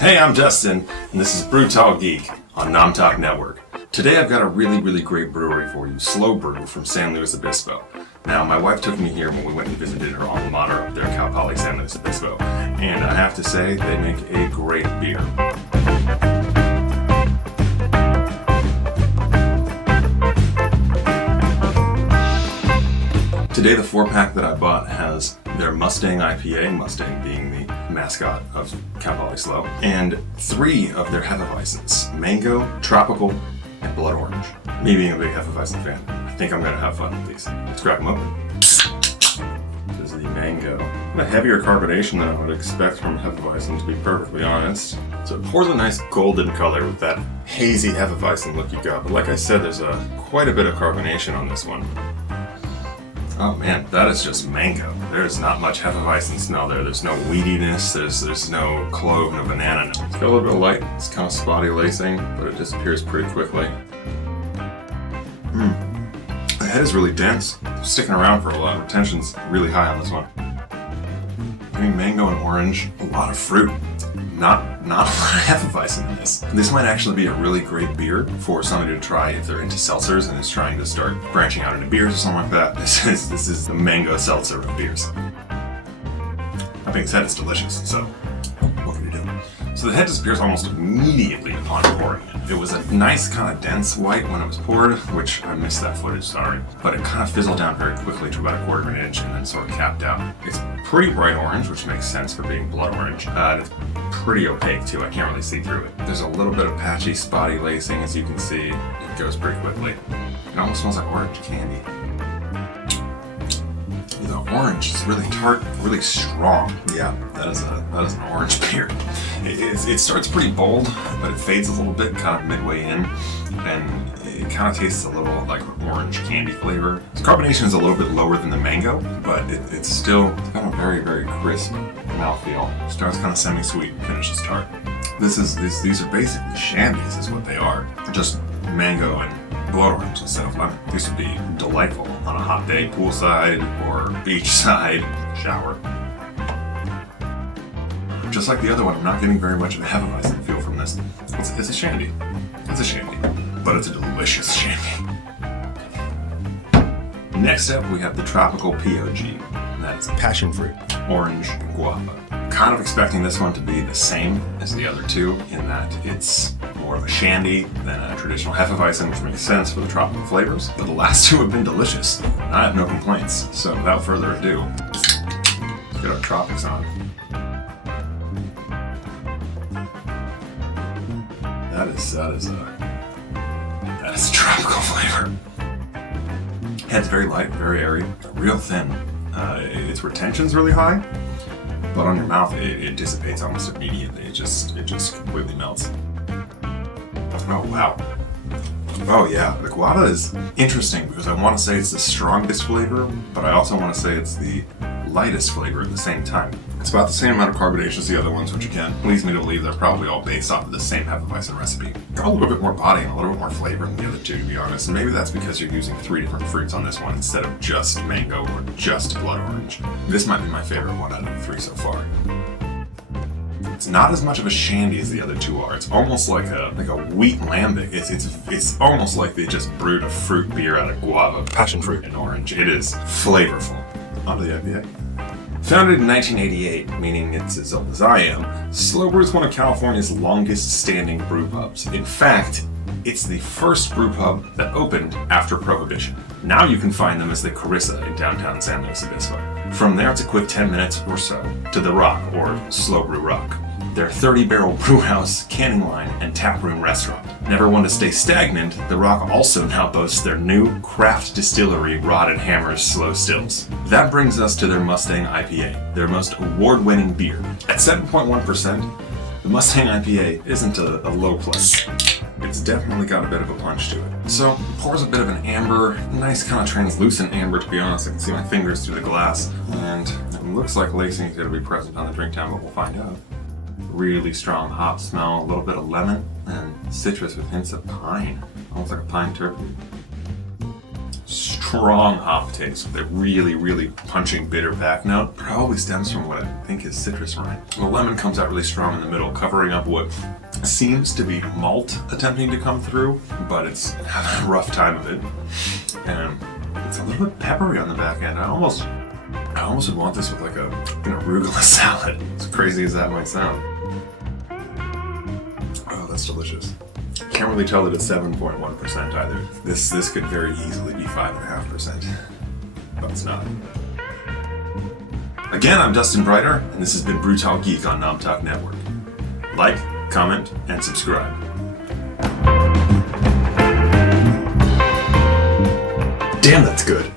Hey, I'm Dustin, and this is Brew Talk Geek on Talk Network. Today I've got a really great brewery for you, Slover from San Luis Obispo. Now, my wife took me here when we went and visited her alma mater up there, Cal San Luis Obispo, and I have to say, they make a great beer. Today, the 4-pack that I bought has their Mustang IPA, Mustang being the mascot of Cali-Squeeze, and 3 of their Hefeweizens, Mango, Tropical, and Blood Orange. Me being a big Hefeweizen fan, I think I'm going to have fun with these. Let's crack them open. This is the Mango. A heavier carbonation than I would expect from Hefeweizen, to be perfectly honest. So it pours a nice golden color with that hazy Hefeweizen look you got, but like I said, there's quite a bit of carbonation on this one. Oh man, that is just mango. There's not much Hefeweizen smell there. There's no weediness, there's no clove, no banana. It's got a little bit of light, it's kind of spotty lacing, but it disappears pretty quickly. The head is really dense, sticking around for a lot. Retention's really high on this one. Getting mango and orange, a lot of fruit. Not a lot of Hefeweizen in this. This might actually be a really great beer for somebody to try if they're into seltzers and is trying to start branching out into beers or something like that. This is the mango seltzer of beers. That being said, it's delicious, so what can you do? So the head disappears almost immediately upon pouring it. It was a nice kind of dense white when it was poured, which I missed that footage, sorry. But it kind of fizzled down very quickly to about 1/4 inch and then sort of capped out. It's pretty bright orange, which makes sense for being blood orange. And it's pretty opaque too, I can't really see through it. There's a little bit of patchy, spotty lacing, as you can see. It goes pretty quickly. It almost smells like orange candy. The orange is really tart, really strong. Yeah, that is an orange beer. It starts pretty bold, but it fades a little bit, kind of midway in, and it kind of tastes a little like orange candy flavor. The carbonation is a little bit lower than the mango, but it's still kind of very crisp mouthfeel. Starts kind of semi-sweet and finishes tart. These are basically shandies, is what they are. Just mango and blood orange instead of lemon. These would be delightful on a hot day, poolside or beachside shower. Just like the other one, I'm not getting very much of a Hefeweizen feel from this. It's a shandy. It's a shandy, but it's a delicious shandy. Next up, we have the Tropical P.O.G, and that is passion fruit, orange, and guava. Kind of expecting this one to be the same as the other two in that it's more of a shandy than a traditional Hefeweizen, which makes sense for the tropical flavors. But the last two have been delicious. I have no complaints. So without further ado, let's get our tropics on. That is a tropical flavor. Head's very light, very airy, real thin. Its retention's really high. But on your mouth, it dissipates almost immediately. It just completely melts. Oh, wow. Oh, yeah. The guava is interesting because I want to say it's the strongest flavor, but I also want to say it's the lightest flavor at the same time. It's about the same amount of carbonation as the other ones, which again leads me to believe they're probably all based off of the same Hefeweizen recipe. Got a little bit more body and a little bit more flavor than the other two, to be honest. And maybe that's because you're using 3 different fruits on this one instead of just mango or just blood orange. This might be my favorite one out of the 3 so far. It's not as much of a shandy as the other two are. It's almost like a wheat lambic. It's almost like they just brewed a fruit beer out of guava, passion fruit, and orange. It is flavorful. Onto the IPA. Founded in 1988, meaning it's as old as I am, Slover is one of California's longest standing brew pubs. In fact, it's the first brew pub that opened after Prohibition. Now you can find them as the Carissa in downtown San Luis Obispo. From there it's a quick 10 minutes or so to the Rock, or Slow Brew Rock. Their 30-barrel brew house, canning line, and taproom restaurant. Never one to stay stagnant, the Rock also now boasts their new craft distillery, Rod and Hammer's Slow Stills. That brings us to their Mustang IPA, their most award-winning beer. At 7.1%, the Mustang IPA isn't a low place. It's definitely got a bit of a punch to it. So, it pours a bit of an amber, nice kind of translucent amber, to be honest. I can see my fingers through the glass, and it looks like lacing is going to be present on the drink time, but we'll find out. Really strong hop smell, a little bit of lemon, and citrus with hints of pine. Almost like a pine turkey. strong hop taste with a really, really punching bitter back note. Probably stems from what I think is citrus rind. The lemon comes out really strong in the middle, covering up what seems to be malt attempting to come through, but it's having a rough time of it. And it's a little bit peppery on the back end. I almost would want this with like an arugula salad, as crazy as that might sound. Oh, that's delicious. Can't really tell that it's 7.1% either. This could very easily be 5.5%, but it's not. Again, I'm Dustin Breiter, and this has been Brew Talk Geek on Nom Talk Network. Like, comment, and subscribe. Damn, that's good.